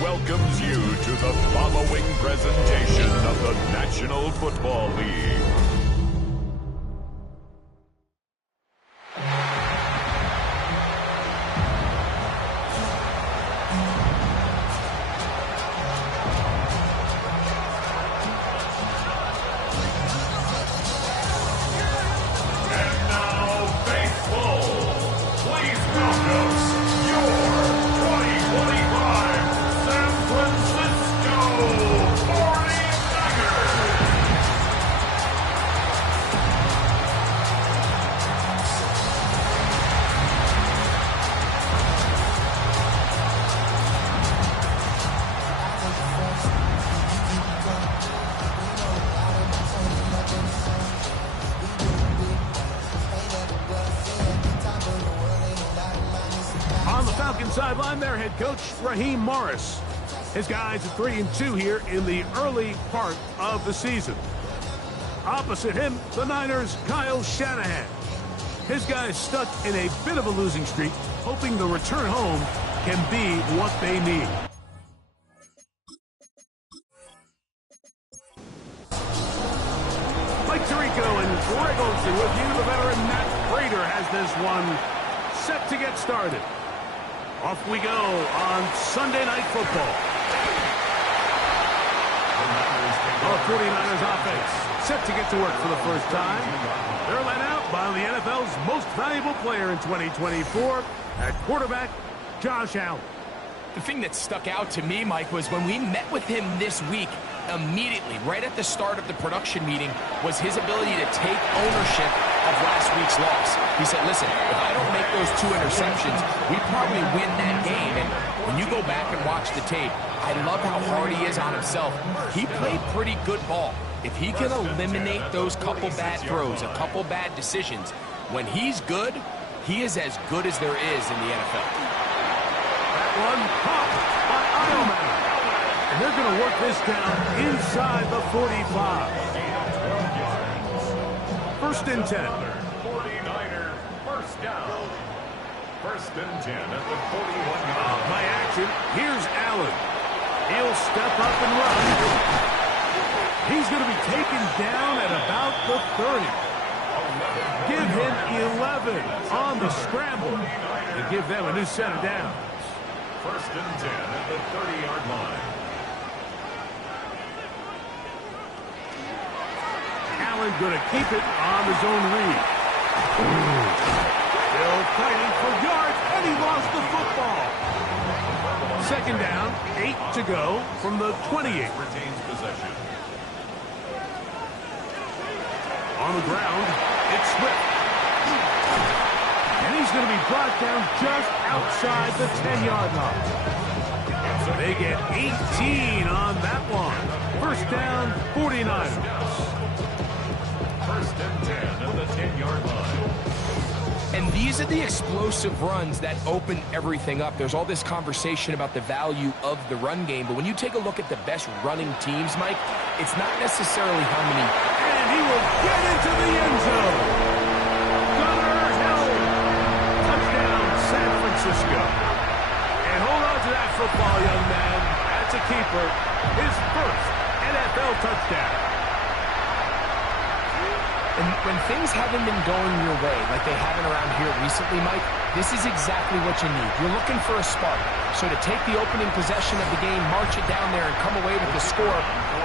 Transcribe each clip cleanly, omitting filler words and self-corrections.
Welcomes you to the following presentation of the National Football League. And now, baseball. Please welcome your 2025 San Francisco 49ers. On the Falcons sideline, their head coach, Raheem Morris. His guys are 3-2 here in the early part of the season. Opposite him, the Niners' Kyle Shanahan. His guys stuck in a bit of a losing streak, hoping the return home can be what they need. Mike Tirico and Greg Olsen with you. The veteran Matt Prater has this one set to get started. Off we go on Sunday Night Football. Our 49ers offense set to get to work for the first time. They're led out by the NFL's most valuable player in 2024 at quarterback, Josh Allen. The thing that stuck out to me, Mike, was when we met with him this week, immediately, right at the start of the production meeting, was his ability to take ownership of last week's loss. He said, listen, if I don't make those 2 interceptions, we probably win that game. And when you go back and watch the tape, I love how hard he is on himself. He played pretty good ball. If he can eliminate those couple bad throws, a couple bad decisions, when he's good, he is as good as there is in the NFL. That one popped by Eilman. And they're going to work this down inside the 45. First and 10. 49ers first down. First and 10 at the 41-yard. Play action. Here's Allen. He'll step up and run. He's going to be taken down at about the 30. Give him 11 on the scramble and give them a new set of downs. First and 10 at the 30-yard line. Allen going to keep it on his own read. Still fighting for yards, and he lost the football. Second down, 8 to go from the 28. Retains possession. On the ground, it's Swift. And he's going to be brought down just outside the 10-yard line. They get 18 on that one. First down, 49ers. First and 10 at the 10-yard line. And these are the explosive runs that open everything up. There's all this conversation about the value of the run game, but when you take a look at the best running teams, Mike, it's not necessarily how many. And he will get into the end zone. Gunnar Hill. Touchdown, San Francisco. And hold on to that football, young man. That's a keeper. His first NFL touchdown. And when things haven't been going your way like they haven't around here recently, Mike, this is exactly what you need. You're looking for a spark. So to take the opening possession of the game, march it down there, and come away with the score,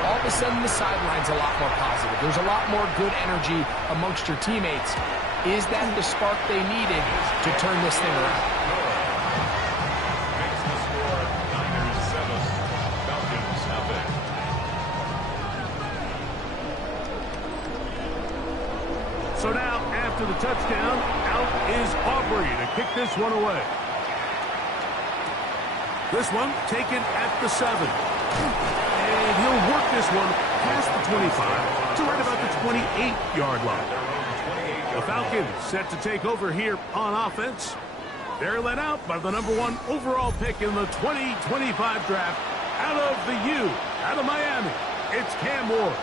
all of a sudden the sideline's a lot more positive. There's a lot more good energy amongst your teammates. Is that the spark they needed to turn this thing around? Makes the score Niners 7, Falcons nothing. So now, after the touchdown, out is Aubrey to kick this one away. This one taken at the 7. And he'll work this one past the 25 to right about the 28-yard line. The Falcons set to take over here on offense. They're led out by the #1 overall pick in the 2025 draft out of the U, out of Miami. It's Cam Ward.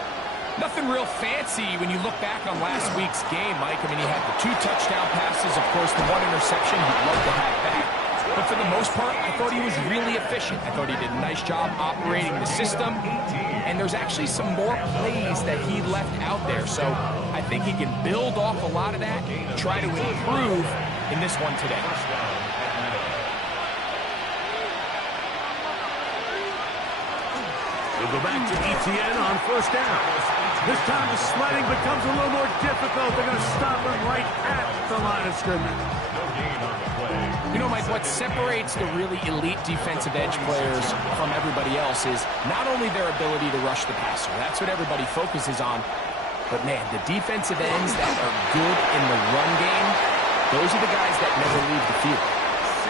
Nothing real fancy when you look back on last week's game, Mike. I mean, he had the 2 touchdown passes, of course, the 1 interception he'd love to have back. But for the most part, I thought he was really efficient. I thought he did a nice job operating the system. And there's actually some more plays that he left out there. So I think he can build off a lot of that and try to improve in this one today. We'll go back to ETN on first down. This time the sliding becomes a little more difficult. They're going to stop him right at the line of scrimmage. You know, Mike, what separates the really elite defensive edge players from everybody else is not only their ability to rush the passer. That's what everybody focuses on. But, man, the defensive ends that are good in the run game, those are the guys that never leave the field.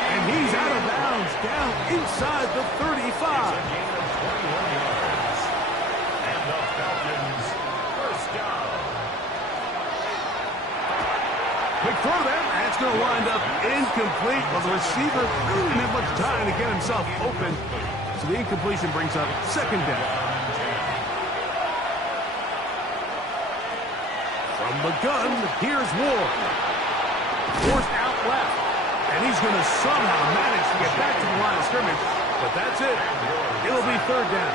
And he's out of bounds down inside the 35. And the Falcons first down. Quick throw there, and it's going to wind up incomplete. Well, the receiver didn't have much time to get himself open. So the incompletion brings up second down. From the gun, here's Ward. Forced out left. And he's going to somehow manage to get back to the line of scrimmage. But that's it. It'll be third down.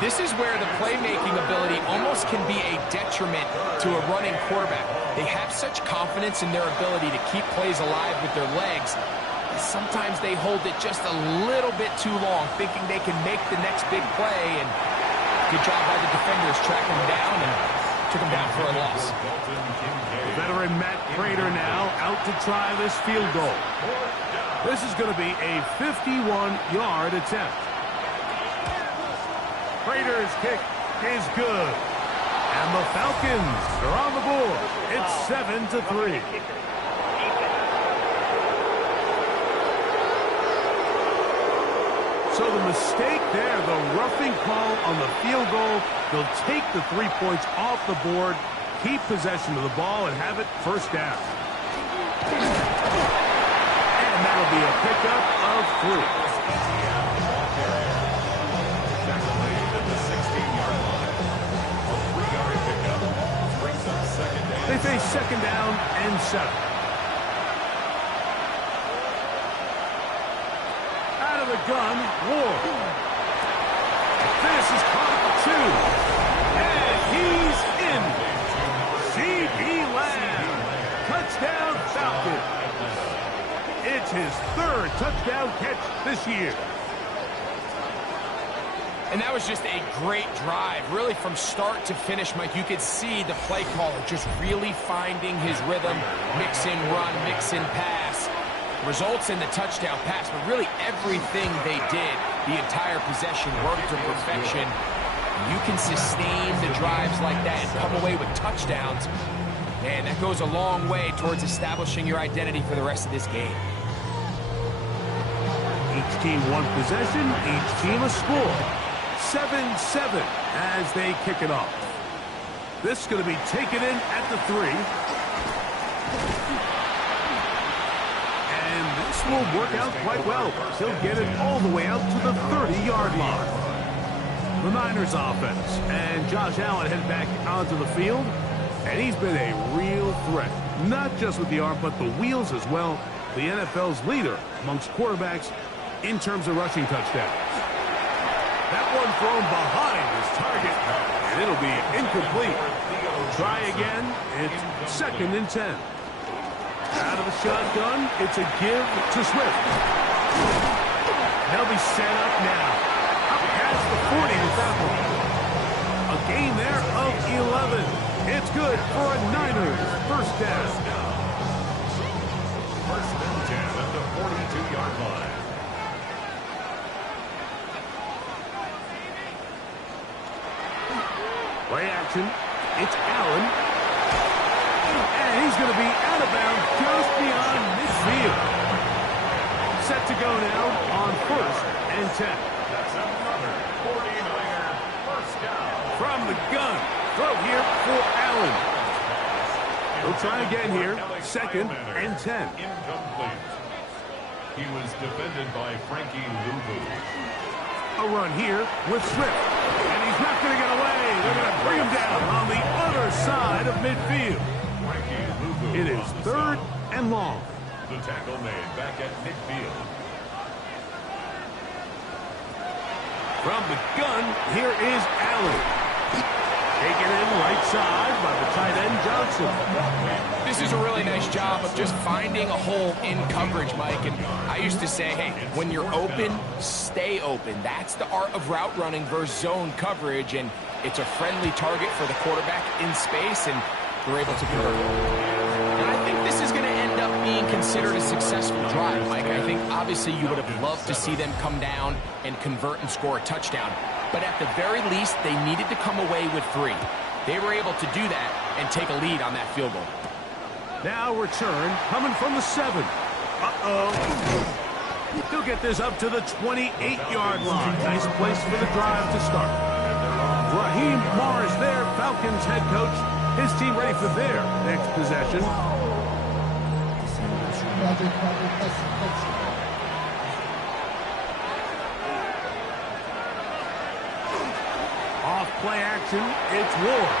This is where the playmaking ability almost can be a detriment to a running quarterback. They have such confidence in their ability to keep plays alive with their legs. Sometimes they hold it just a little bit too long, thinking they can make the next big play. And good job by the defenders tracking him down and took him down for a loss. Veteran Matt Prater now out to try this field goal. This is going to be a 51-yard attempt. Prater's kick is good. And the Falcons are on the board. It's 7-3. So the mistake there, the roughing call on the field goal, they'll take the 3 points off the board, keep possession of the ball, and have it first down. And that'll be a pickup of 3. They face second down and 7. Out of the gun, Ward. This is caught 2. And he's in. C.D. Lamb. Touchdown Falcons. It's his 3rd touchdown catch this year. And that was just a great drive, really from start to finish, Mike. You could see the play caller just really finding his rhythm, mix in run, mix in pass. Results in the touchdown pass, but really everything they did, the entire possession worked to perfection. You can sustain the drives like that and come away with touchdowns. Man, that goes a long way towards establishing your identity for the rest of this game. Each team one possession, each team a score. 7-7 as they kick it off. This is going to be taken in at the 3. And this will work out quite well. He'll get it all the way out to the 30-yard line. The Niners offense. And Josh Allen headed back onto the field. And he's been a real threat. Not just with the arm, but the wheels as well. The NFL's leader amongst quarterbacks in terms of rushing touchdowns. That one thrown behind his target, and it'll be incomplete. Try again. It's 2nd and 10. Out of the shotgun, it's a give to Swift. They'll be set up now. Up past the 40 with that one. A gain there of 11. It's good for a Niners first down. 1st and 10 at the 42-yard line. Play action. It's Allen. And he's going to be out of bounds just beyond midfield. Set to go now on 1st and 10. That's another 49er first down. From the gun. Throw here for Allen. They'll try again here. 2nd and 10. Incomplete. He was defended by Frankie Luvu. A run here with Swift. And he's not going to get away. They're going to bring him down on the other side of midfield. Frankie Luvu. It is 3rd and long. The tackle made back at midfield. From the gun, here is Allen. Taken in right side by the tight end Johnson. This is a really nice job of just finding a hole in coverage, Mike. And I used to say, hey, when you're open, stay open. That's the art of route running versus zone coverage. And it's a friendly target for the quarterback in space, and they're able to convert. And I think this is going to end up being considered a successful drive, Mike. I think obviously you would have loved to see them come down and convert and score a touchdown. But at the very least, they needed to come away with 3. They were able to do that and take a lead on that field goal. Now return coming from the 7. Uh-oh. He'll get this up to the 28-yard line. Nice place for the drive to start. Raheem Morris there, Falcons head coach. His team ready for their next possession. Off play action, it's Ward.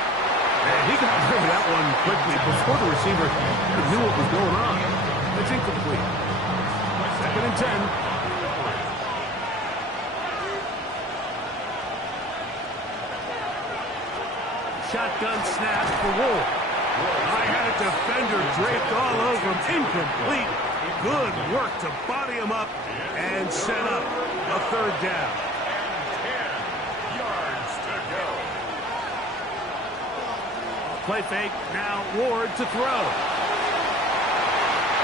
And he got rid of that one quickly before the receiver knew what was going on. It's incomplete. 2nd and 10. Shotgun snap for Ward. I had a defender draped all over him. Incomplete. Good work to body him up and set up a 3rd down. Play fake, now Ward to throw.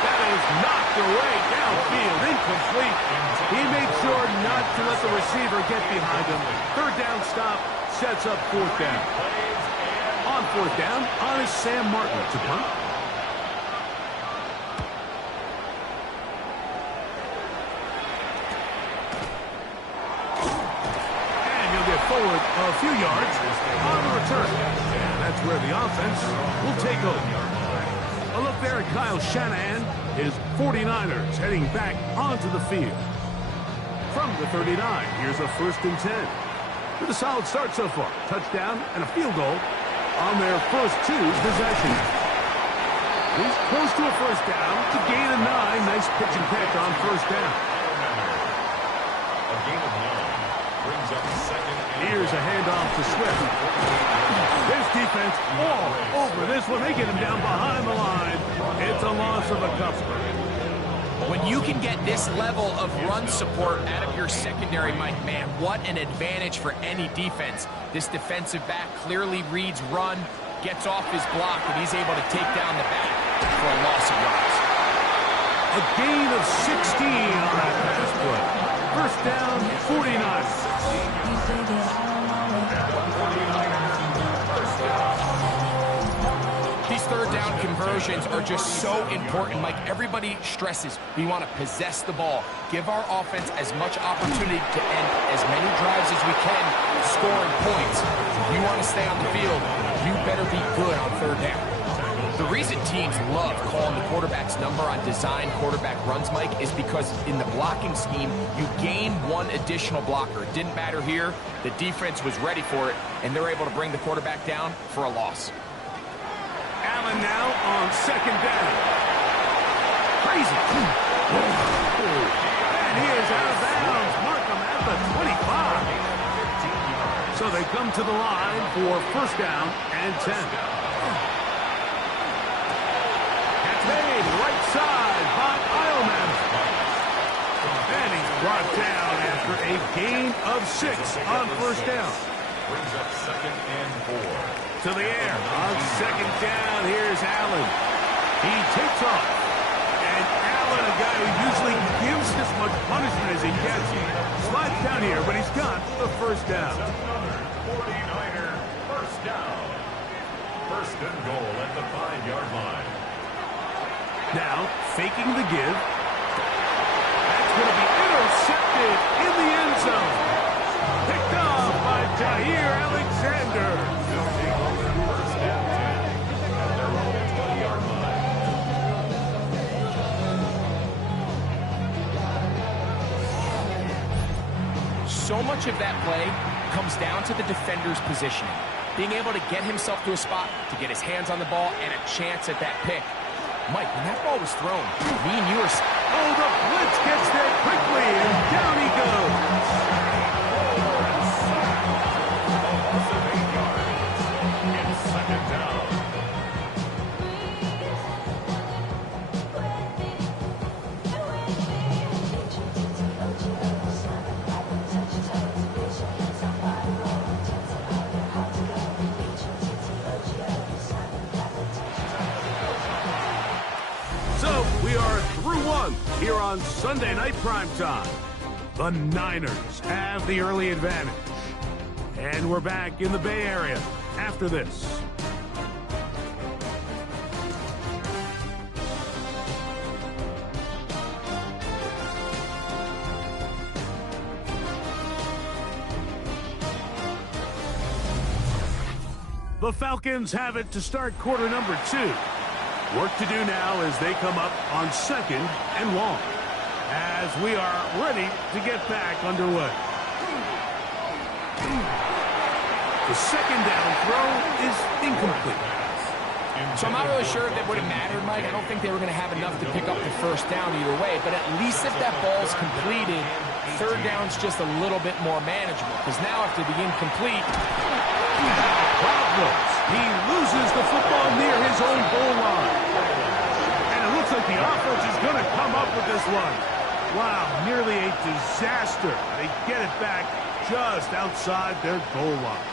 That is knocked away downfield, incomplete. He made sure not to let the receiver get behind him. 3rd down stop sets up 4th down. On 4th down, on is Sam Martin to punt. And he'll get forward a few yards on the return. That's where the offense will take over. A look there at Kyle Shanahan, his 49ers heading back onto the field. From the 39, here's a 1st and 10. With a solid start so far. Touchdown and a field goal on their first 2 possessions. He's close to a 1st down to gain a 9. Nice pitch and catch on 1st down. A gain of 9 brings up 2nd. Here's a handoff to Swift. This defense all over this one. They get him down behind the line. It's a loss of a couple. When you can get this level of run support out of your secondary, Mike, man, what an advantage for any defense. This defensive back clearly reads run, gets off his block, and he's able to take down the back for a loss of yards. A gain of 16 on that pass play. 1st down, 49. These 3rd down conversions are just so important. Like everybody stresses, we want to possess the ball, give our offense as much opportunity to end as many drives as we can, scoring points. If you want to stay on the field, you better be good on 3rd down. The reason teams love calling the quarterback's number on design quarterback runs, Mike, is because in the blocking scheme, you gain 1 additional blocker. It didn't matter here. The defense was ready for it, and they're able to bring the quarterback down for a loss. Allen now on 2nd down. Crazy. And he is out of bounds. Mark him at the 25. So they come to the line for 1st down and 10. Made right side by Eilman. And he's brought down after a gain of 6 on 1st down. Brings up 2nd and 4. To the air on 2nd down. Here's Allen. He takes off. And Allen, a guy who usually gives as much punishment as he gets, slides down here, but he's got the 1st down. Another 49er 1st down. 1st and goal at the 5-yard line. Now, faking the give. That's going to be intercepted in the end zone. Picked off by Jair Alexander. so much of that play comes down to the defender's positioning. Being able to get himself to a spot, to get his hands on the ball, and a chance at that pick. Mike, when that ball was thrown, me and you were... Oh, the blitz gets there quickly, and down he goes. Here on Sunday Night Primetime, the Niners have the early advantage. And we're back in the Bay Area after this. The Falcons have it to start quarter number 2. Work to do now as they come up on 2nd and long, as we are ready to get back underway. The second down throw is incomplete. So I'm not really sure if that would have mattered, Mike. I don't think they were going to have enough to pick up the first down either way, but at least if that ball's completed, third down's just a little bit more manageable, because now after the incomplete... Problems. He loses the football near his own goal line. And it looks like the offense is going to come up with this one. Wow, nearly a disaster. They get it back just outside their goal line.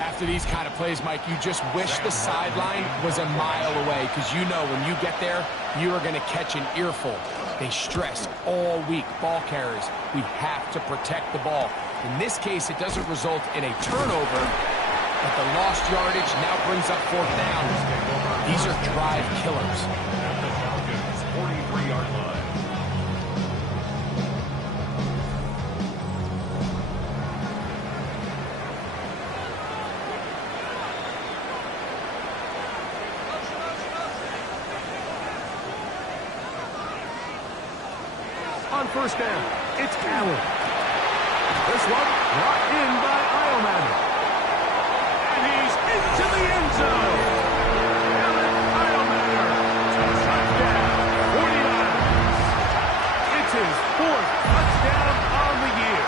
After these kind of plays, Mike, you just wish the sideline was a mile away, because you know when you get there, you are going to catch an earful. They stress all week, ball carriers. We have to protect the ball. In this case, it doesn't result in a turnover, but the lost yardage now brings up fourth down. These are drive killers. At the Falcons' 43-yard line. On first down, it's Allen. This one brought in by Ioman. And he's into the end zone. Allen Ioman, touchdown, 49. It's his 4th touchdown on the year.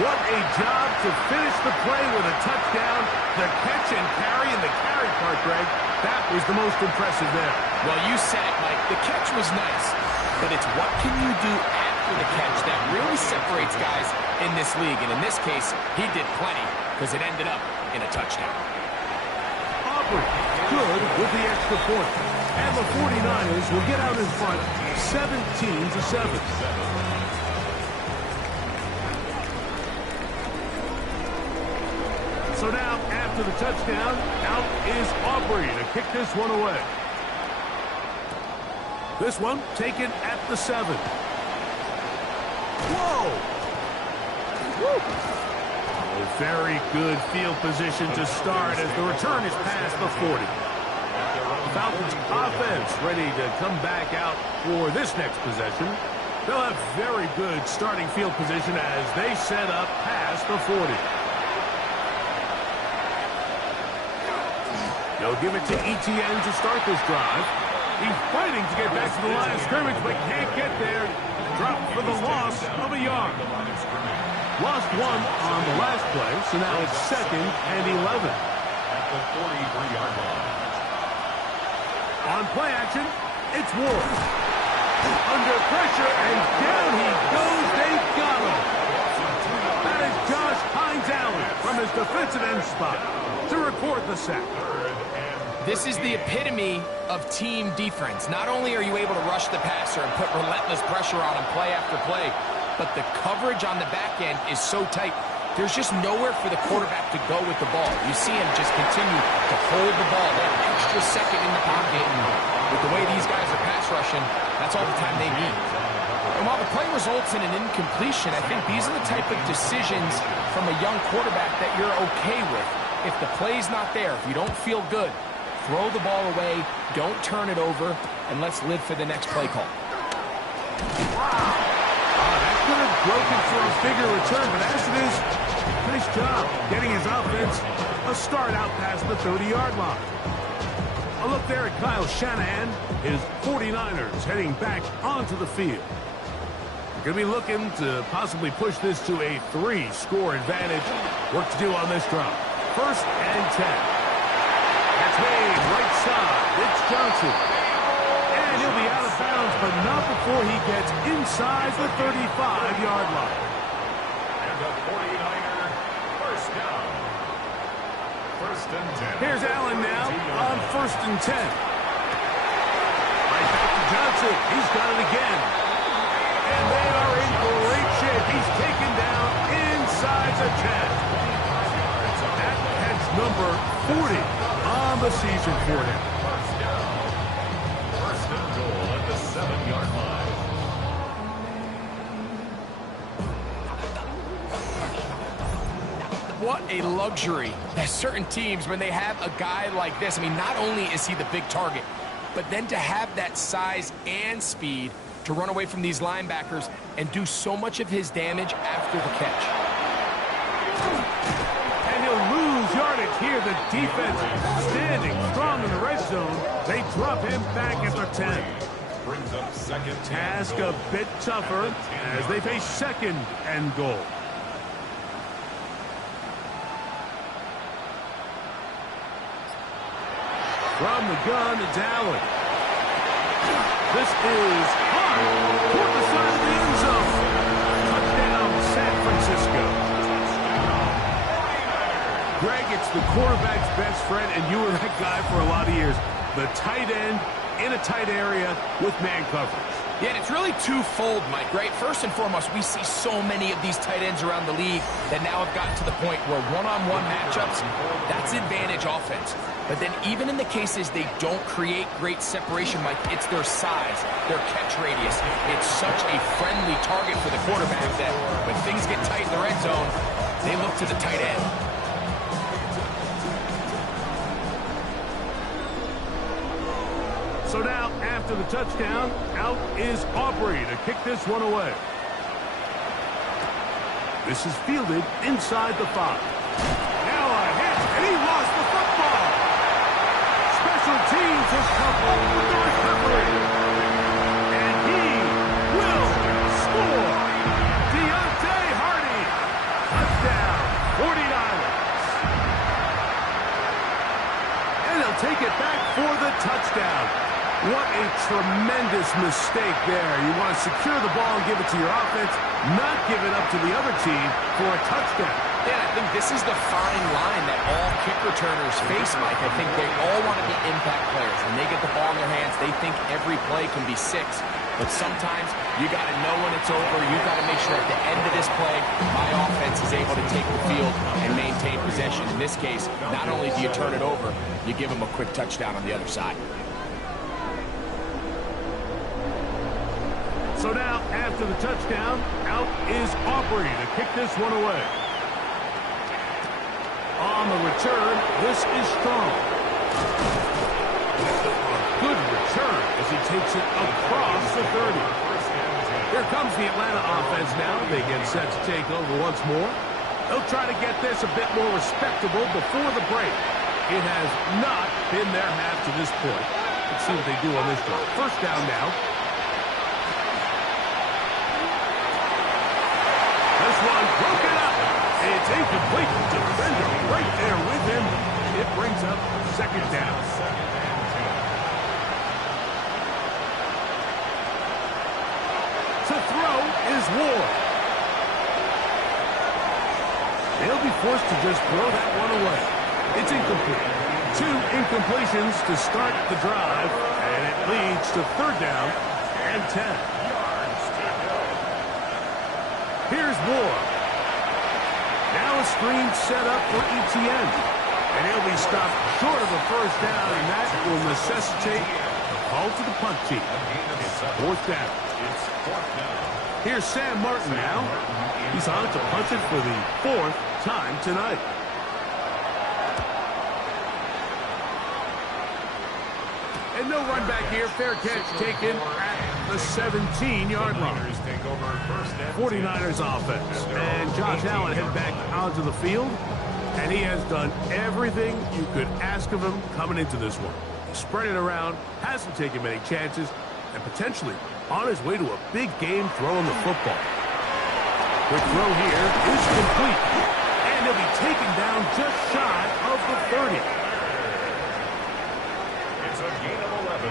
What a job to finish the play with a touchdown. The catch and carry, and the carry part, Greg, that was the most impressive there. Well, you said it, Mike. The catch was nice, but it's what can you do after the catch that really separates guys in this league. And in this case, he did plenty, because it ended up in a touchdown. Aubrey, good with the extra point. And the 49ers will get out in front 17-7. So now, after the touchdown, out is Aubrey to kick this one away. This one taken at the 7. Whoa! Woo! A very good field position to start as the return is past the 40. Falcons offense ready to come back out for this next possession. They'll have very good starting field position as they set up past the 40. They'll give it to Etienne to start this drive. He's fighting to get back to the line of scrimmage, but can't get there. Dropped for the loss of a yard. Lost one on the last play, so now it's 2nd and 11. At the 43-yard line. On play action, it's Ward. Under pressure, and down he goes. They got him. That is Josh Hines-Allen from his defensive end spot to record the sack. This is the epitome of team defense. Not only are you able to rush the passer and put relentless pressure on him play after play, but the coverage on the back end is so tight. There's just nowhere for the quarterback to go with the ball. You see him just continue to hold the ball, that extra second in the pocket. And with the way these guys are pass rushing, that's all the time they need. And while the play results in an incompletion, I think these are the type of decisions from a young quarterback that you're okay with. If the play's not there, if you don't feel good, throw the ball away, don't turn it over, and let's live for the next play call. Wow! That could have broken for a bigger return, but as it is, nice job getting his offense a start out past the 30-yard line. A look there at Kyle Shanahan, his 49ers heading back onto the field. Going to be looking to possibly push this to a 3-score advantage. Work to do on this drive. 1st and 10. That's made right side. It's Johnson. And he'll be out of bounds, but not before he gets inside the 35-yard line. And the 49er first down. 1st and 10. Here's Allen now on 1st and 10. Right back to Johnson. He's got it again. And they are in great shape. He's taken down inside the 10. That's number 40 on the season for him. First down. 1st and goal at the 7-yard line. What a luxury. There's certain teams, when they have a guy like this, I mean, not only is he the big target, but then to have that size and speed to run away from these linebackers and do so much of his damage after the catch. And he'll lose yardage here. The defense standing strong in the red zone. They drop him back at the 10. Brings up 2nd Task a bit tougher as they face 2nd and goal. From the gun, it's Allen. This is hard toward the side of the end zone. Touchdown, San Francisco. Greg, it's the quarterback's best friend, and you were that guy for a lot of years. The tight end in a tight area with man coverage. Yeah, and it's really twofold, Mike, right? First and foremost, we see so many of these tight ends around the league that now have gotten to the point where one-on-one matchups, that's advantage offense. But then even in the cases they don't create great separation, Mike, it's their size, their catch radius. It's such a friendly target for the quarterback that when things get tight in the red zone, they look to the tight end. So now, after the touchdown, out is Aubrey to kick this one away. This is fielded inside the 5. Now a hit, and he lost the football. Special teams has coupled with the recovery. And he will score. Deontay Hardy. Touchdown, 49ers. And they'll take it back for the touchdown. What a tremendous mistake there. You want to secure the ball and give it to your offense, not give it up to the other team for a touchdown. Yeah, I think this is the fine line that all kick returners face, Mike. I think they all want to be impact players. When they get the ball in their hands, they think every play can be 6. But sometimes you got to know when it's over. You got to make sure at the end of this play, my offense is able to take the field and maintain possession. In this case, not only do you turn it over, you give them a quick touchdown on the other side. So now, after the touchdown, out is Aubrey to kick this one away. On the return, this is Strong. A good return as he takes it across the 30. Here comes the Atlanta offense now. They get set to take over once more. They'll try to get this a bit more respectable before the break. It has not been their half to this point. Let's see what they do on this drive. First down now. This one broken up. It's incomplete. Defender right there with him. It brings up 2nd down. To throw is Ward. They'll be forced to just throw that one away. It's incomplete. 2 incompletions to start the drive, and it leads to 3rd down and 10. Here's Ward. Now a screen set up for Etienne. And he'll be stopped short of a 1st down, and that will necessitate a call to the punt team. It's 4th down. Here's Sam Martin now. He's on to punt it for the 4th time tonight. And no No run back here. Fair catch taken at the 17-yard line. 49ers offense. And Josh Allen headed back onto the field. And he has done everything you could ask of him coming into this one. He spread it around, hasn't taken many chances, and potentially on his way to a big game throwing the football. Quick throw here is complete. And he'll be taken down just shy of the 30. It's a gain of 11.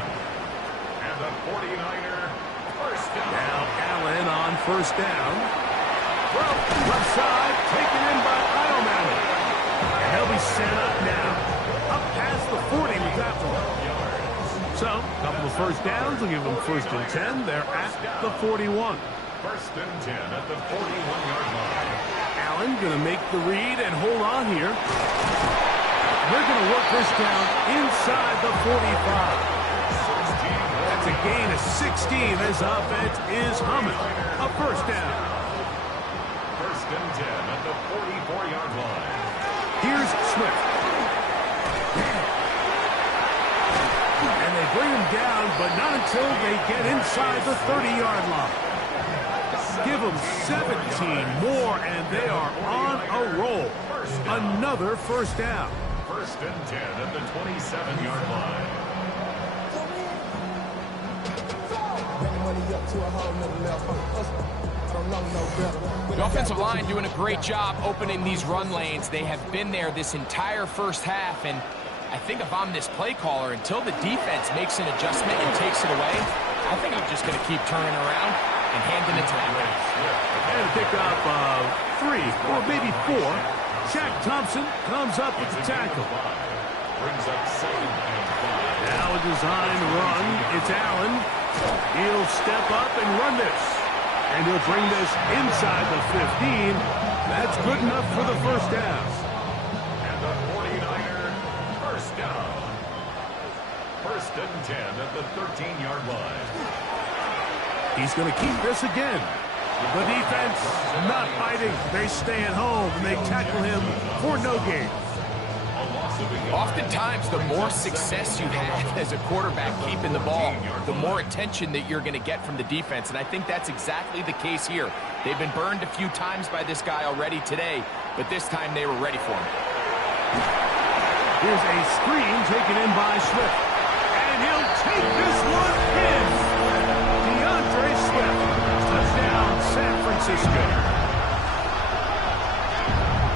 And the 49er first down. Now Allen on first down. Well, left side, taken in by Edelman. And he'll be set up now. Up past the 40 with that one. So, a couple of first downs will give them first and 10. They're at the 41. First and 10 at the 41-yard line. Allen going to make the read and hold on here. They're going to work this down inside the 45. That's a gain of 16. This offense is humming. A first down. First and 10 at the 44-yard line. Here's Swift. And they bring him down, but not until they get inside the 30-yard line. Give them 17 more, and they are on a roll. Another first down. First and 10 at the 27-yard line. The offensive line doing a great job opening these run lanes. They have been there this entire first half, and I think if I'm this play caller, until the defense makes an adjustment and takes it away, I think I'm just going to keep turning around and handing it to them. And pick up 3 or maybe 4. Shaq Thompson comes up with the tackle. Brings up 7 and 5. Now a design run. It's Allen. He'll step up and run this. And he'll bring this inside the 15. That's good enough for the first down. And the 49er first down. First and 10 at the 13-yard line. He's going to keep this again. The defense not fighting. They stay at home and they tackle him for no gain. Oftentimes, the more success you have as a quarterback keeping the ball, the more attention that you're going to get from the defense. And I think that's exactly the case here. They've been burned a few times by this guy already today, but this time they were ready for him. Here's a screen taken in by Swift. And he'll take this one in. DeAndre Swift. Touchdown, San Francisco.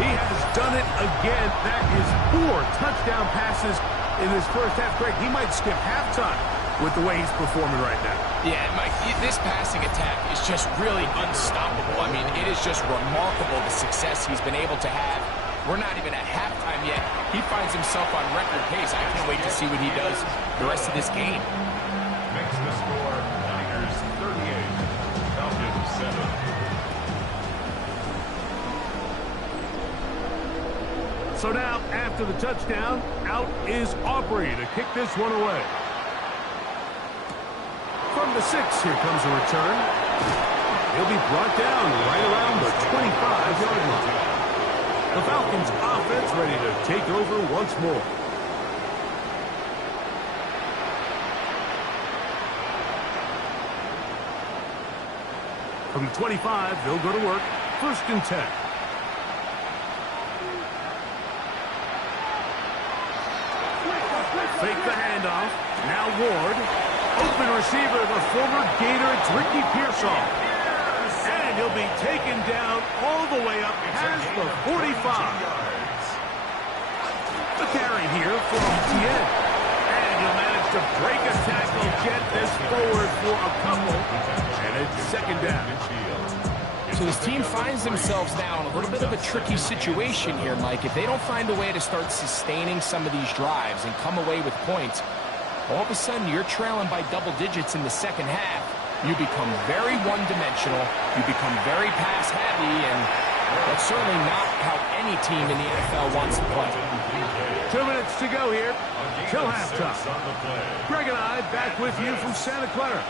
He has done it again. That is 4 touchdown passes in his first half. Greg, he might skip halftime with the way he's performing right now. Yeah, Mike, this passing attack is just really unstoppable. I mean, it is just remarkable the success he's been able to have. We're not even at halftime yet. He finds himself on record pace. I can't wait to see what he does the rest of this game. Makes the score Niners 38, Falcons 7. So now, after the touchdown, out is Aubrey to kick this one away. From the 6, here comes a return. He'll be brought down right around the 25-yard line. The Falcons offense ready to take over once more. From the 25, they'll go to work. First and 10. Fake the handoff. Now Ward. Open receiver, the former Gator. It's Ricky Pearsall. And he'll be taken down all the way up past the 45. The carry here for Etienne. And he'll manage to break a tackle, get this forward for a couple. And it's second down. So this team finds themselves now in a little bit of a tricky situation here, Mike. If they don't find a way to start sustaining some of these drives and come away with points, all of a sudden you're trailing by double digits in the second half. You become very one-dimensional. You become very pass-heavy, and that's certainly not how any team in the NFL wants to play. 2 minutes to go here till halftime. Greg and I back with you from Santa Clara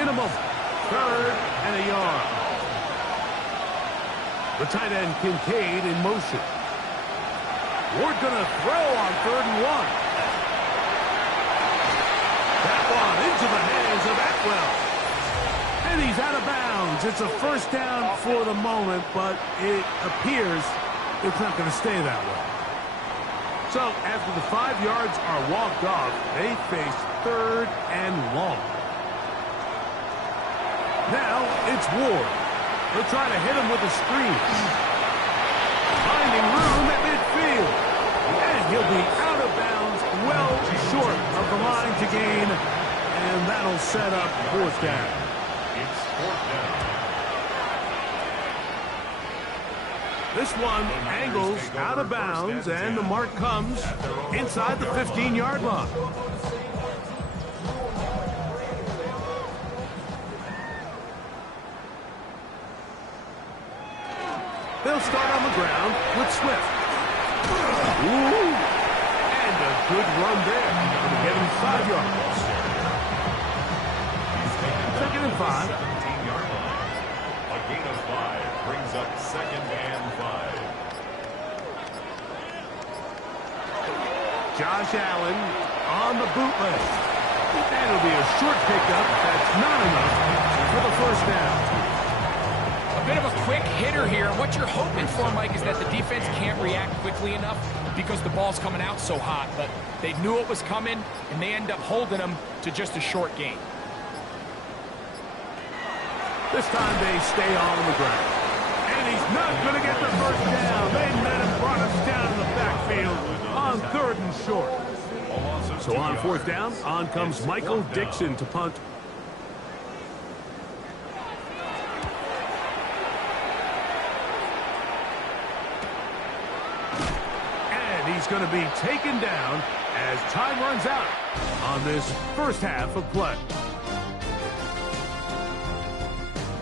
in a moment. 3rd and a yard. The tight end Kincaid in motion. Ward going to throw on 3rd and 1. That one into the hands of Atwell. And he's out of bounds. It's a first down for the moment, but it appears it's not going to stay that way. So after the 5 yards are walked off, they face 3rd and long. Now it's Ward. They'll try to hit him with a screen. Finding room at midfield. And he'll be out of bounds, well short of the line to gain. And that'll set up 4th down. It's 4th down. This one angles out of bounds, and the mark comes inside the 15-yard line. They'll start on the ground with Swift. Ooh! And a good run there to get him 5 yards. 2nd and 5. 17-yard line. A gain of 5 brings up 2nd and 5. Josh Allen on the bootleg. That'll be a short pickup. That's not enough for the 1st down. A bit of a quick hitter here. What you're hoping for, Mike, is that the defense can't react quickly enough because the ball's coming out so hot. But they knew it was coming, and they end up holding them to just a short gain. This time they stay on the ground. And he's not going to get the 1st down. They met him, brought us down in the backfield on 3rd and short. So on 4th down, on comes Michael Dixon to punt. And he's going to be taken down as time runs out on this first half of play.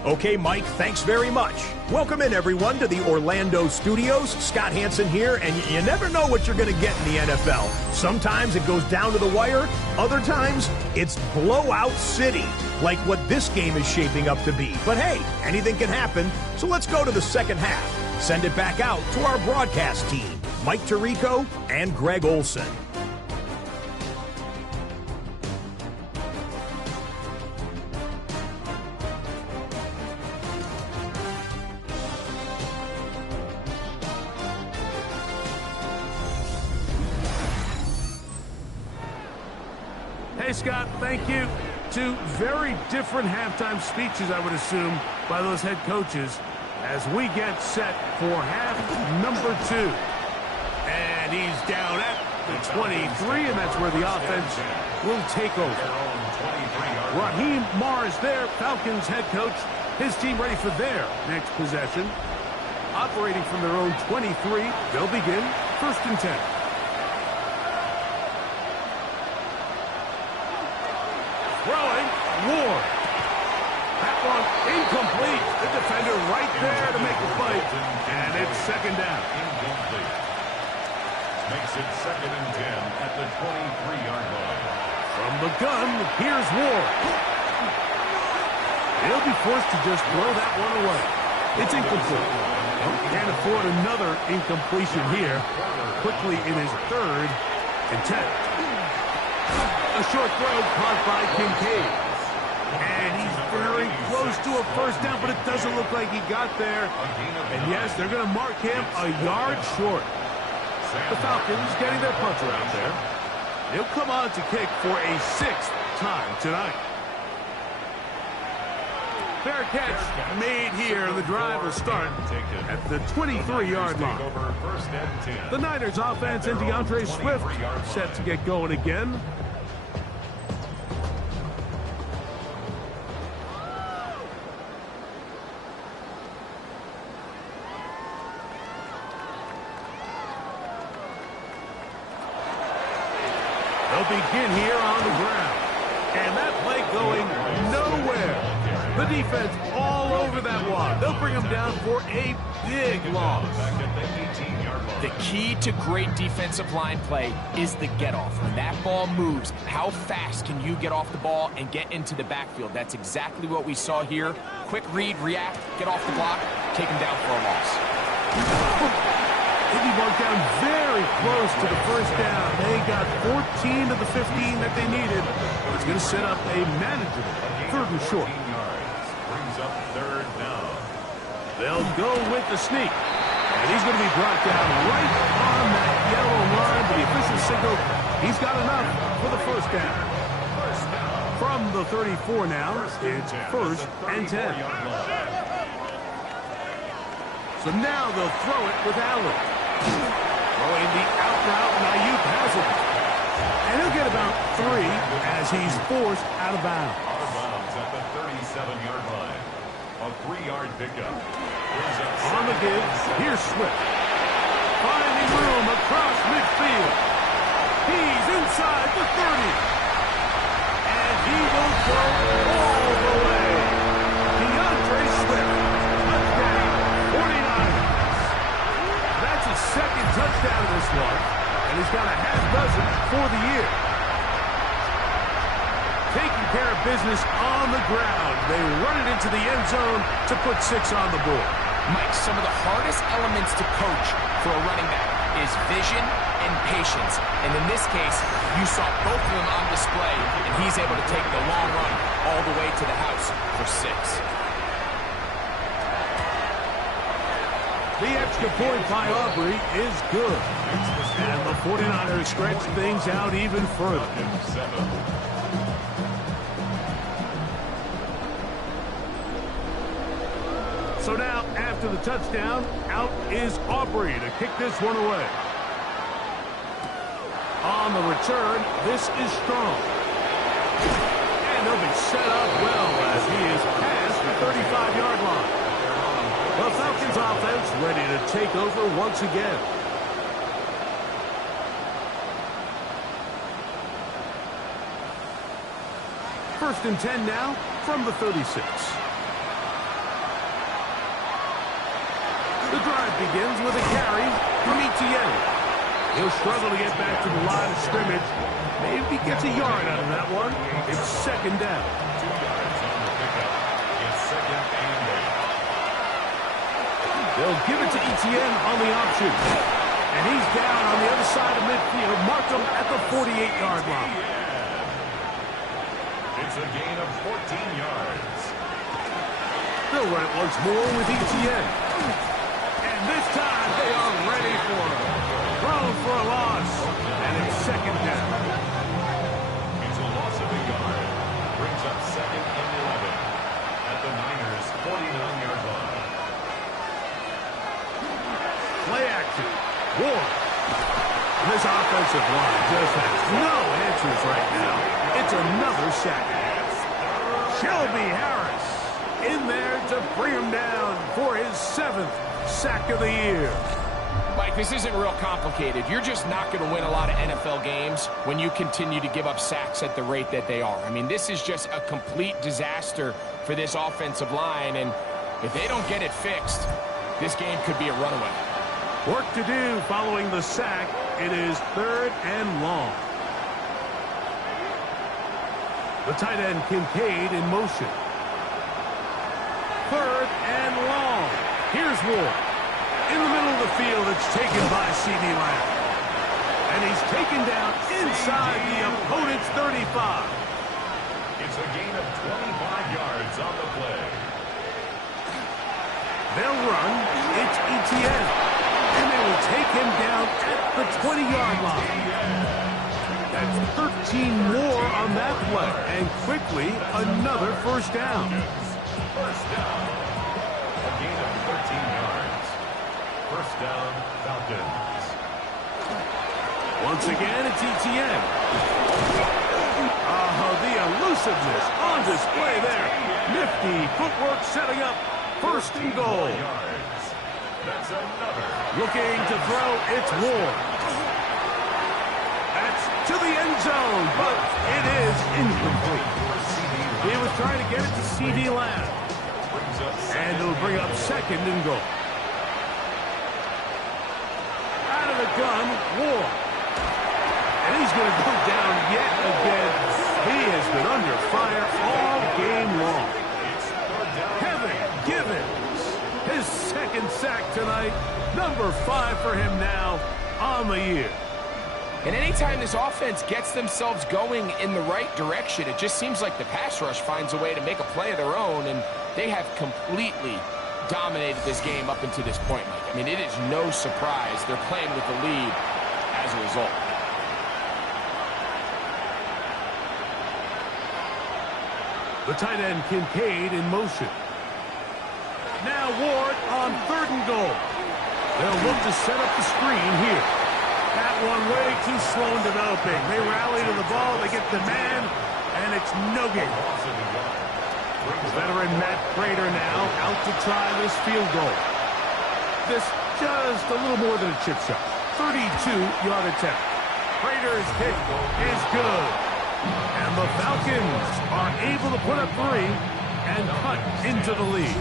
Okay, Mike, thanks very much. Welcome in, everyone, to the Orlando studios. Scott Hansen here, and you never know what you're going to get in the NFL. Sometimes it goes down to the wire. Other times, it's blowout city, like what this game is shaping up to be. But hey, anything can happen, so let's go to the second half. Send it back out to our broadcast team, Mike Tirico and Greg Olson. Hey, Scott, thank you. 2 very different halftime speeches, I would assume, by those head coaches as we get set for half number 2. And he's down at the 23, and that's where the offense will take over. Raheem Morris there, Falcons head coach. His team ready for their next possession. Operating from their own 23, they'll begin 1st and 10. Throwing, Ward. That one incomplete. The defender right there to make the fight. And it's 2nd down. Incomplete. Makes it 2nd and 10 at the 23-yard line. From the gun, here's Ward. He'll be forced to just throw that one away. It's incomplete. Well, can't afford another incompletion here. Quickly in his 3rd and 10. A short throw caught by Kincaid. And he's very close to a 1st down, but it doesn't look like he got there. And yes, they're going to mark him a yard short. The Falcons getting their punter out there. He'll come on to kick for a 6th time tonight. Fair catch made here, and the drive will start at the 23-yard line. The Niners offense and DeAndre Swift set to get going again. They'll begin here on the ground. And that play going nowhere. The defense all over that one. They'll bring them down for a big loss. The key to great defensive line play is the get-off. When that ball moves, how fast can you get off the ball and get into the backfield? That's exactly what we saw here. Quick read, react, get off the block, take him down for a loss. They marked down very close to the first down. They got 14 of the 15 that they needed. It's going to set up a manageable 3rd and short. Brings up 3rd down. They'll go with the sneak. And he's going to be brought down right on that yellow line. But the official signal, he's got enough for the first down. From the 34 now, it's 1st and 10. So now they'll throw it with Allen. Throwing the out route, and Ayuk has it. And he'll get about 3 as he's forced out of bounds. Out of bounds at the 37-yard line. A 3-yard pickup. On the give, here's Swift. Finding room across midfield. He's inside the 30. And he will go all the way. DeAndre Swift. Touchdown, 49ers. That's his 2nd touchdown of this one. And he's got a half-dozen for the year. Taking care of business on the ground. They run it into the end zone to put 6 on the board. Mike, some of the hardest elements to coach for a running back is vision and patience. And in this case, you saw both of them on display, and he's able to take the long run all the way to the house for 6. The extra point by Aubrey is good. And the 49ers stretch things out even further. So now, after the touchdown, out is Aubrey to kick this one away. On the return, this is Strong. And he'll be set up well as he is past the 35-yard line. The Falcons offense ready to take over once again. First and 10 now from the 36. The drive begins with a carry from Etienne. He'll struggle to get back to the line of scrimmage. Maybe gets a yard out of that one. It's 2nd down. 2 yards on the pickup. It's 2nd and 8. They'll give it to Etienne on the option. And he's down on the other side of midfield. Mark him at the 48-yard line. It's a gain of 14 yards. They'll run it once more with Etienne. This time they are ready for him. Thrown for a loss. And it's 2nd down. It's a loss of a yard. Brings up 2nd and 11. At the Niners' 49-yard line. Play action. Ward. This offensive line just has no answers right now. It's another sack. Shelby Harris in there to bring him down for his 7th sack of the year. Mike, this isn't real complicated. You're just not going to win a lot of NFL games when you continue to give up sacks at the rate that they are. I mean, this is just a complete disaster for this offensive line, and if they don't get it fixed, this game could be a runaway. Work to do following the sack. It is 3rd and long. The tight end Kincaid in motion. 3rd and long. Here's Ward. In the middle of the field, it's taken by C.D. Lamb. And he's taken down inside the opponent's 35. It's a gain of 25 yards on the play. They'll run. It's Etienne. And they will take him down at the 20-yard line. That's 13 more on that play. And quickly, another 1st down. 1st down. A gain of 13 yards. 1st down, Falcons. Once again, it's Etienne. Oh, the elusiveness on display there. Nifty footwork setting up 1st and goal. Yards. That's another. Looking to throw, it's Ward. That's to the end zone, but it is incomplete. He was trying to get it to C.D. Lamb. And it'll bring up 2nd and goal. Out of the gun, Ward. And he's going to go down yet again. He has been under fire all game long. Kevin Givens, his 2nd sack tonight. Number 5 for him now on the year. And anytime this offense gets themselves going in the right direction, it just seems like the pass rush finds a way to make a play of their own, and they have completely dominated this game up until this point, Mike. I mean, it is no surprise they're playing with the lead as a result. The tight end Kincaid in motion. Now Ward on 3rd and goal. They'll look to set up the screen here. That one way too slow in developing. They rally to the ball, they get the man, and it's no gain. Veteran Matt Prater now out to try this field goal. This just a little more than a chip shot. 32-yard attempt. Prater's kick is good. And the Falcons are able to put up 3 and cut into the lead.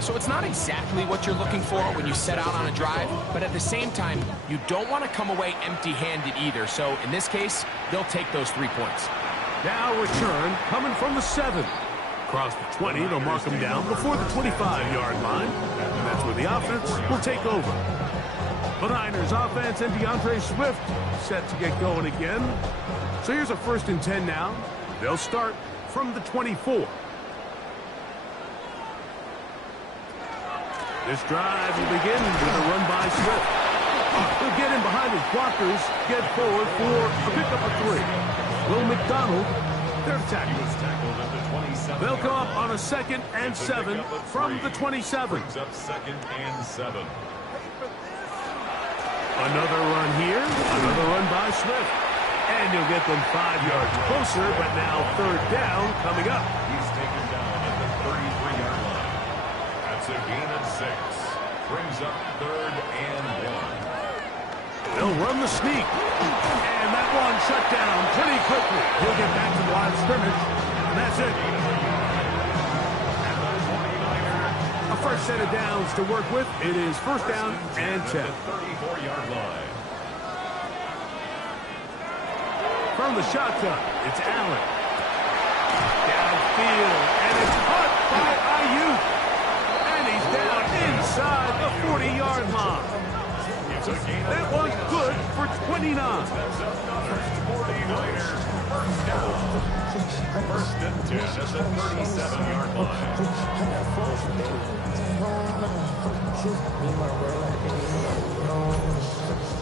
So it's not exactly what you're looking for when you set out on a drive, but at the same time, you don't want to come away empty-handed either. So in this case, they'll take those 3 points. Now return coming from the 7. Across the 20, they'll mark them down before the 25-yard line. And that's where the offense will take over. The Niners offense and DeAndre Swift set to get going again. So here's a 1st and 10 now. They'll start from the 24. This drive will begin with a run by Swift. He'll get in behind his blockers, get forward for a pickup of 3. Will McDonald, their tackle. They'll go up on a 2nd and 7 from the 27. Up 2nd and 7. Another run here, another run by Swift. And you'll get them 5 yards closer, but now 3rd down coming up. He's taken down at the 33-yard line. That's a gain of 6. Brings up 3rd and 1. They'll run the sneak. And that one shut down pretty quickly. He'll get back to the line of scrimmage. And that's it. A first set of downs to work with. It is 1st down and 10. 34-yard line. From the shotgun, it's Allen. Downfield, and it's caught by Ayuk. And he's down inside the 40-yard line. That one's good for 29. 49ers, 1st down. 1st and 10 at the 37-yard line.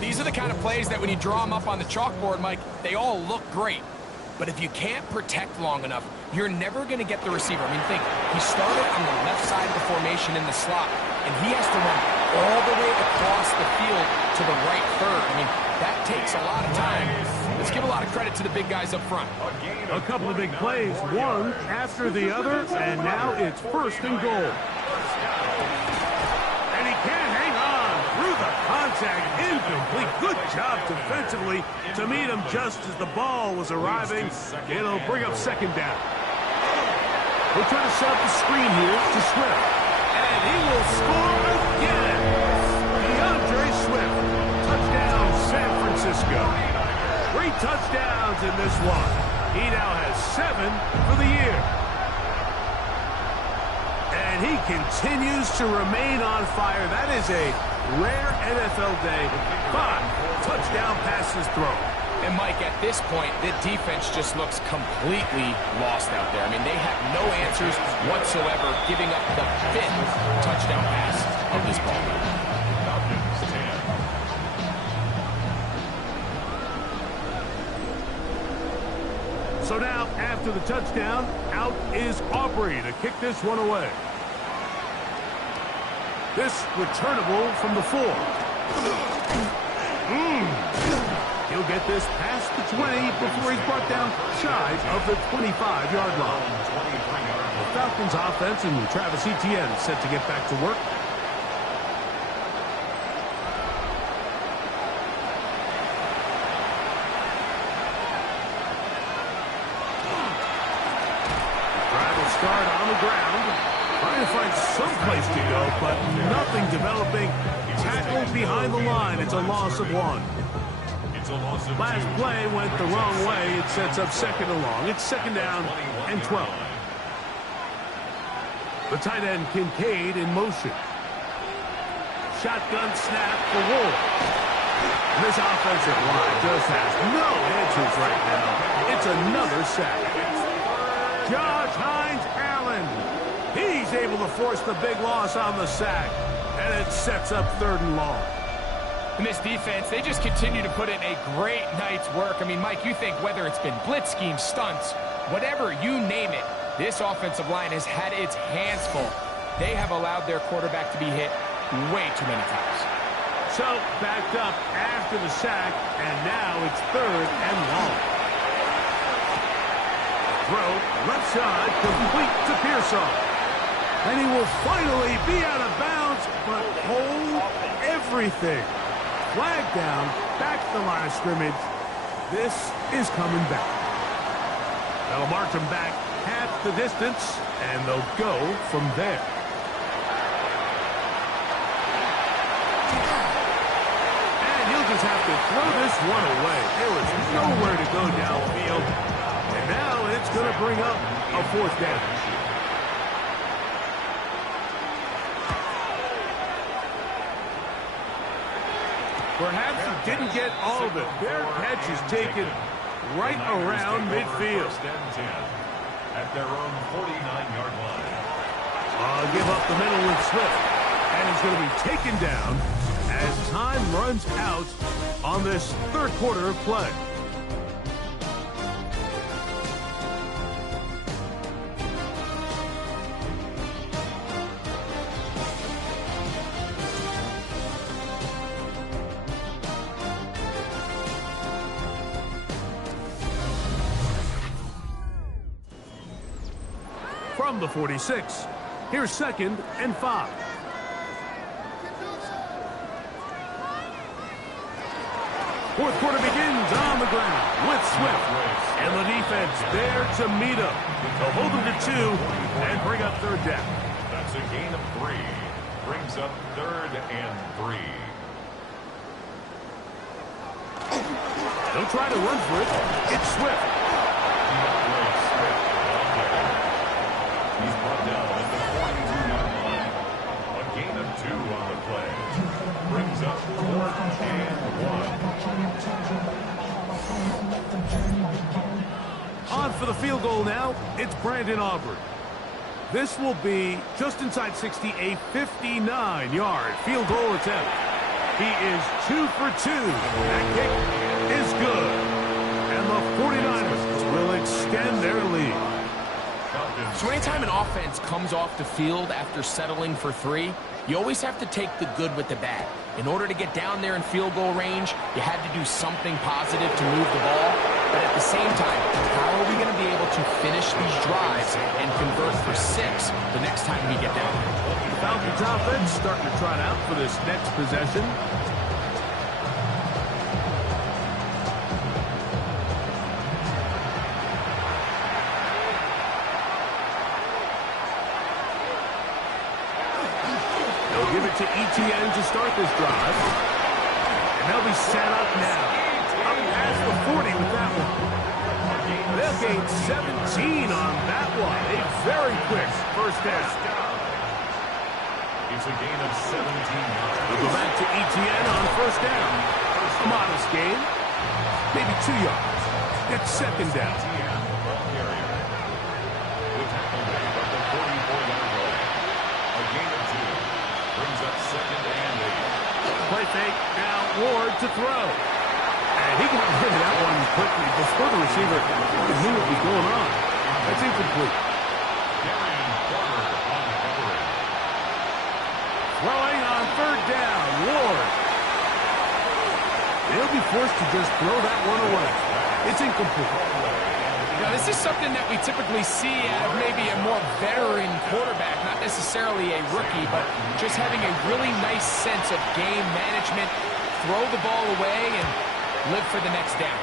These are the kind of plays that when you draw them up on the chalkboard, Mike, they all look great. But if you can't protect long enough, you're never going to get the receiver. I mean, think, he started on the left side of the formation in the slot, and he has to run all the way across the field to the right 3rd. I mean, that takes a lot of time. Let's give a lot of credit to the big guys up front. A couple of big plays, one after the other, and now it's 1st and goal. And he can't hang on through the contact. Incomplete. Good job defensively to meet him just as the ball was arriving. It'll bring up 2nd down. We'll try to set up the screen here to Swift. And he will score again. DeAndre Swift. Touchdown, San Francisco. 3 touchdowns in this one. He now has 7 for the year. And he continues to remain on fire. That is a rare NFL day. 5 touchdown passes thrown. And, Mike, at this point, the defense just looks completely lost out there. I mean, they have no answers whatsoever, giving up the 5th touchdown pass of this ball. Falcons 10. So now, after the touchdown, out is Aubrey to kick this one away. This returnable from the 4. He'll get this past the 20 before he's brought down shy of the 25-yard line. The Falcons offense and Travis Etienne set to get back to work. Drive will start on the ground. Trying to find some place to go, but nothing developing. Tackled behind the line. It's a loss of 1. Last play went the wrong way. It sets up 2nd and long. It's 2nd down and 12. The tight end Kincaid in motion. shotgun snap for Wolf. This offensive line just has no answers right now. It's another sack. Josh Hines-Allen. He's able to force the big loss on the sack. And it sets up 3rd and long. And this defense, they just continue to put in a great night's work. I mean, Mike, you think whether it's been blitz schemes, stunts, whatever you name it, this offensive line has had its hands full. They have allowed their quarterback to be hit way too many times. So, backed up after the sack, and now it's 3rd and long. Throw, left side, complete to Pearsall. And he will finally be out of bounds, but hold everything. Flag down, back to the line of scrimmage. This is coming back. They'll march him back half the distance, and they'll go from there. And he'll just have to throw this one away. There was nowhere to go downfield. And now it's going to bring up a 4th down. Perhaps he didn't get all of it. Their catch is taken right around midfield. At their own 49-yard line. Give up the middle with Swift. And he's going to be taken down as time runs out on this 3rd quarter of play. From the 46, here's 2nd and 5. Fourth quarter begins on the ground with Swift. And the defense there to meet him. They'll hold him to 2 and bring up 3rd down. That's a gain of 3. Brings up 3rd and 3. They'll try to run for it. It's Swift. He's brought down at the 42-yard line. A gain of 2 on the play. Brings up 4th and 1. On for the field goal now. It's Brandon Aubrey. This will be just inside 60, a 59-yard field goal attempt. He is 2 for 2. That kick is good. And the 49ers will extend their lead. So anytime an offense comes off the field after settling for 3, you always have to take the good with the bad. In order to get down there in field goal range, you had to do something positive to move the ball. But at the same time, how are we going to be able to finish these drives and convert for 6 the next time we get down there? The Falcons offense starting to trot out for this next possession. They'll give it to ETN to start this drive. And they'll be set up now. Up past the 40 with that one. They'll gain 17 on that one. A very quick first down. It's a gain of 17 yards. They'll go back to ETN on first down. A modest gain. Maybe 2 yards. It's 2nd down. Ball carrier. The tackle made at the 44-yard line. A gain of 2. Brings up 2nd and 8. Play fake. Now Ward to throw. And he got rid of that one quickly before the receiver knew what was going on. That's incomplete. Darian Carter on the coverage. Throwing on 3rd down. Ward. They'll be forced to just throw that one away. It's incomplete. Now, this is something that we typically see out of maybe a more veteran quarterback, not necessarily a rookie, but just having a really nice sense of game management, throw the ball away, and live for the next down.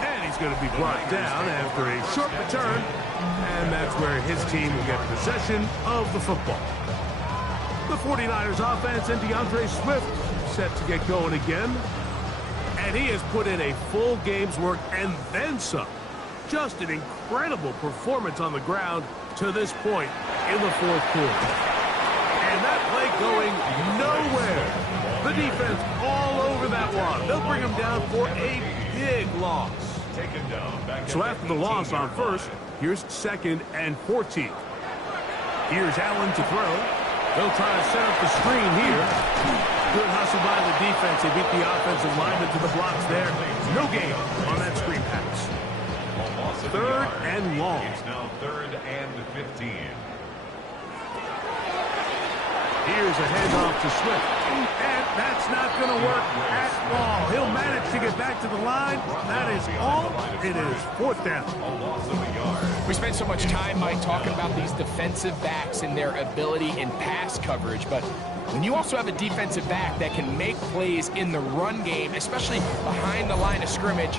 And he's going to be brought down after a short return, and that's where his team will get possession of the football. The 49ers offense and DeAndre Swift set to get going again. And he has put in a full game's work and then some. Just an incredible performance on the ground to this point in the fourth quarter. And that play going nowhere. The defense all over that one. They'll bring them down for a big loss. So after the loss on first, here's 2nd and 14. Here's Allen to throw. They'll try to set up the screen here. Good hustle by the defense. They beat the offensive lineman to the blocks there. No gain on that screen pass. 3rd and long. It's now 3rd and 15. Here's a handoff to Swift. And that's not going to work at all. He'll manage to get back to the line. That is all. It is 4th down. We spent so much time, Mike, talking about these defensive backs and their ability in pass coverage, but when you also have a defensive back that can make plays in the run game, especially behind the line of scrimmage,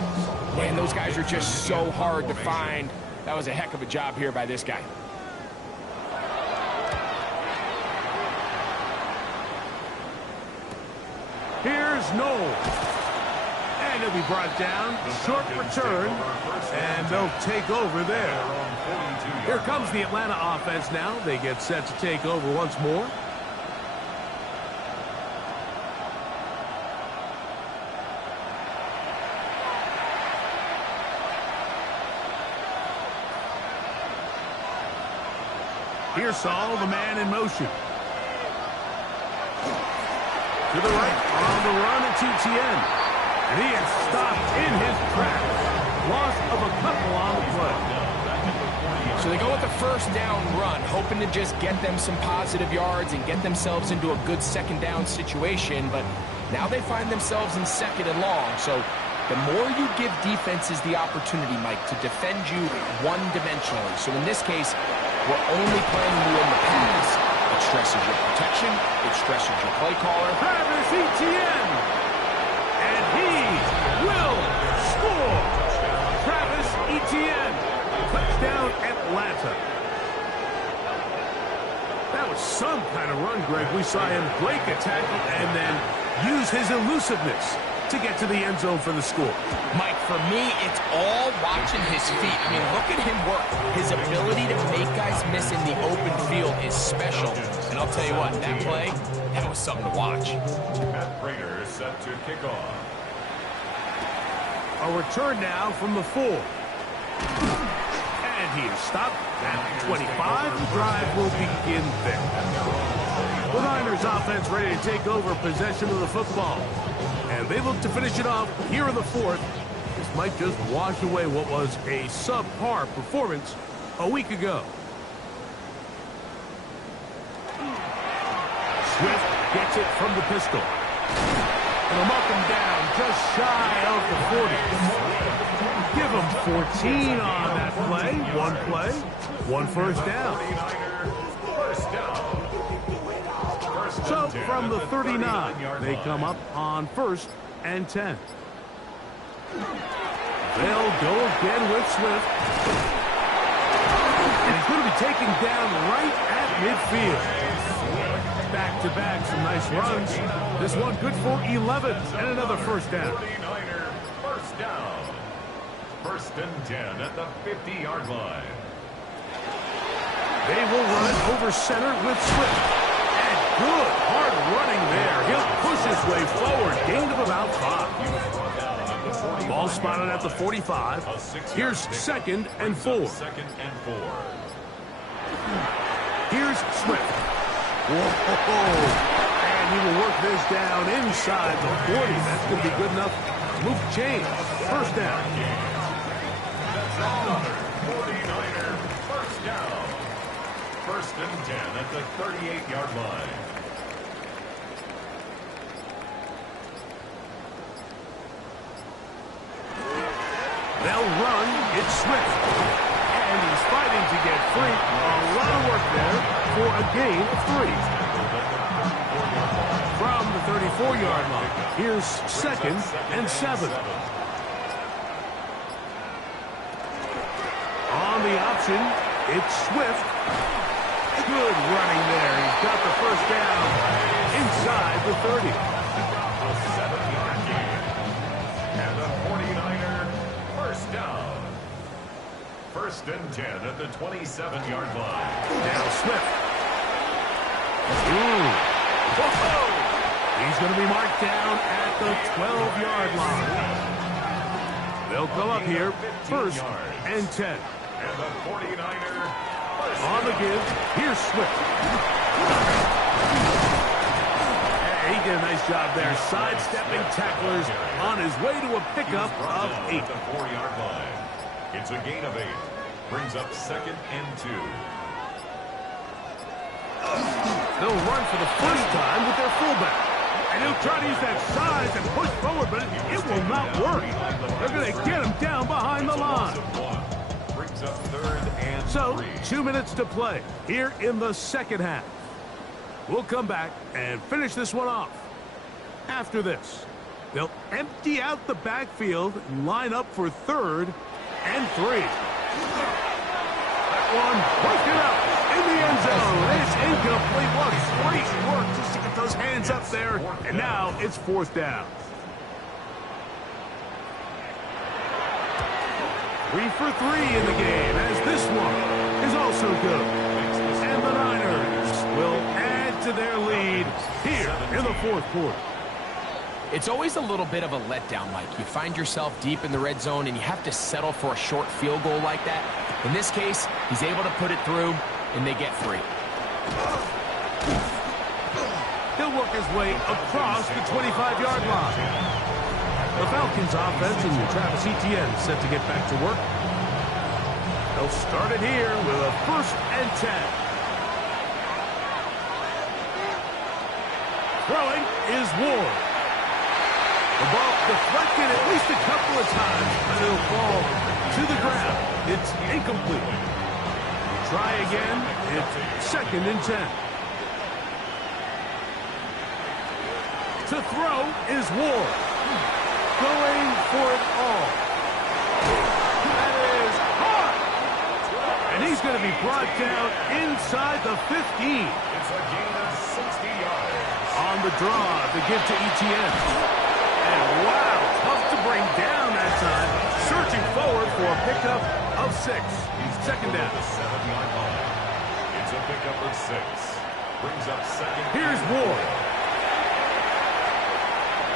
man, those guys are just so hard to find. That was a heck of a job here by this guy. Here's Noel. And he'll be brought down. Short return. And they'll take over there. Here comes the Atlanta offense now. They get set to take over once more. Here's Saul, the man in motion. To the right, on the run, it's Etienne. And he is stopped in his tracks. Loss of a couple on the play. So they go with the first down run, hoping to just get them some positive yards and get themselves into a good 2nd down situation. But now they find themselves in 2nd and long. So the more you give defenses the opportunity, Mike, to defend you one-dimensionally. So in this case, we're only playing you in the pass. It stresses your protection. It stresses your play caller. Travis Etienne. And he will score. Travis Etienne. Touchdown Atlanta. That was some kind of run, Greg. We saw him break a tackle and then use his elusiveness to get to the end zone for the score. Mike, for me, it's all watching his feet. I mean, look at him work. His ability to make guys miss in the open field is special. And I'll tell you what, that play, that was something to watch. Matt Prater is set to kick off. A return now from the 4. And he is stopped at 25. The drive will begin there. The Niners offense ready to take over possession of the football. And they look to finish it off here in the 4th. This might just wash away what was a subpar performance a week ago. Swift gets it from the pistol. And they'll mark him down just shy of the 40. Give him 14 on that play. One first down. So from the 39, they come up on 1st and 10. They'll go again with Swift. And he's going to be taken down right at midfield. Back-to-back, some nice runs. This one good for 11 and another first down. 49er first down. 1st and 10 at the 50-yard line. They will run over center with Swift. And good hard running there. He'll push his way forward. Gain of about 5. Ball spotted at the 45. Here's 2nd and 4. 2nd and 4. Here's Swift. Whoa. And he will work this down inside the 40. That's going to be good enough to move the chain. First down. That's another 49er first down. 1st and 10 at the 38-yard line. They'll run. It's Swift. And he's fighting to get free. A lot of work there for a gain of 3. From the 34-yard line, here's 2nd and 7. On the option, it's Swift. Good running there. He's got the first down inside the 30. A 7-yard gain. And a 49er first down. First and 10 at the 27-yard line. Now Swift. Ooh. Whoa! He's going to be marked down at the 12-yard line. They'll come up here, first and 10. And the 49er on the give. Here's Swift. Hey, he did a nice job there, sidestepping tacklers on his way to a pickup of 8. At the 4-yard line. It's a gain of 8. Brings up second and 2. They'll run for the first time with their fullback. And he'll try to use that size and push forward, but it will not work. They're going to get him down behind the line. Brings up third and 3. So, 2 minutes to play here in the second half. We'll come back and finish this one off. After this, they'll empty out the backfield and line up for third and 3. That one broken up in the end zone. It's incomplete. What great work just to get those hands up there. And now it's 4th down. 3 for 3 in the game, as this one is also good. And the Niners will add to their lead here in the 4th quarter. It's always a little bit of a letdown, Mike. You find yourself deep in the red zone, and you have to settle for a short field goal like that. In this case, he's able to put it through, and they get 3. He'll work his way across the 25-yard line. The Falcons offense and Travis Etienne set to get back to work. They'll start it here with a first and 10. Throwing is Ward. The ball deflected at least a couple of times, but it'll fall to the ground. It's incomplete. Try again. It's second and 10. To throw is Ward. Going for it all. That is hard. And he's going to be brought down inside the 15. It's a gain of 60 yards. On the draw to give to Etienne. And wow, tough to bring down that time. Searching forward for a pickup of 6. Second down. The 7-yard line. It's a pickup of 6. Brings up second. Here's Ward.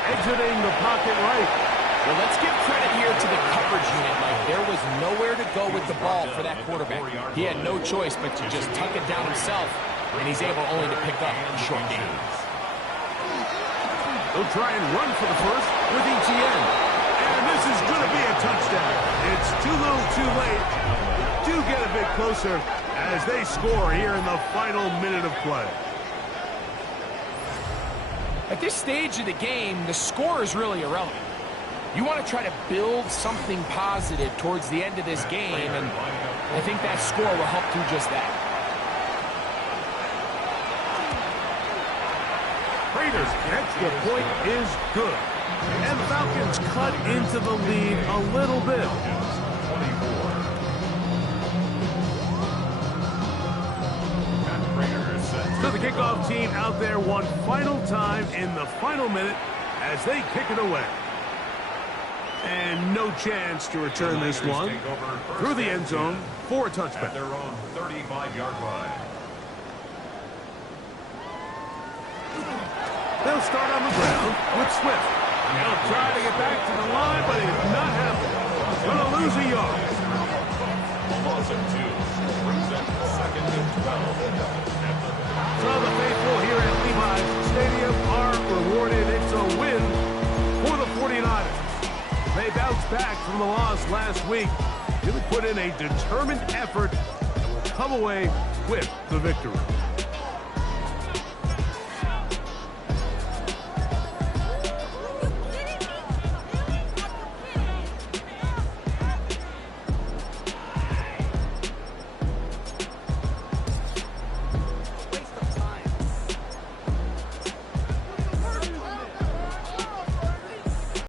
Exiting the pocket right. Well, let's give credit here to the coverage unit, Mike. There was nowhere to go with the ball for that quarterback. He had no choice but to just tuck it down himself, and he's able only to pick up a short gain. They'll try and run for the first with Etienne. And this is going to be a touchdown. It's too little too late. Do get a bit closer as they score here in the final minute of play. At this stage of the game, the score is really irrelevant. You want to try to build something positive towards the end of this game, and I think that score will help do just that. Raiders' extra point is good. And the Falcons cut into the lead a little bit. So the kickoff team out there one final time in the final minute as they kick it away. And no chance to return this one through the end zone for a touchback. At their own 35-yard line. They'll start on the ground with Swift. They'll try to get back to the line, but it's not happening. Going to lose a yard. A loss of 2. Brings up second and 12. So the faithful here at Levi's Stadium are rewarded. It's a win for the 49ers. They bounced back from the loss last week. Really put in a determined effort and will come away with the victory.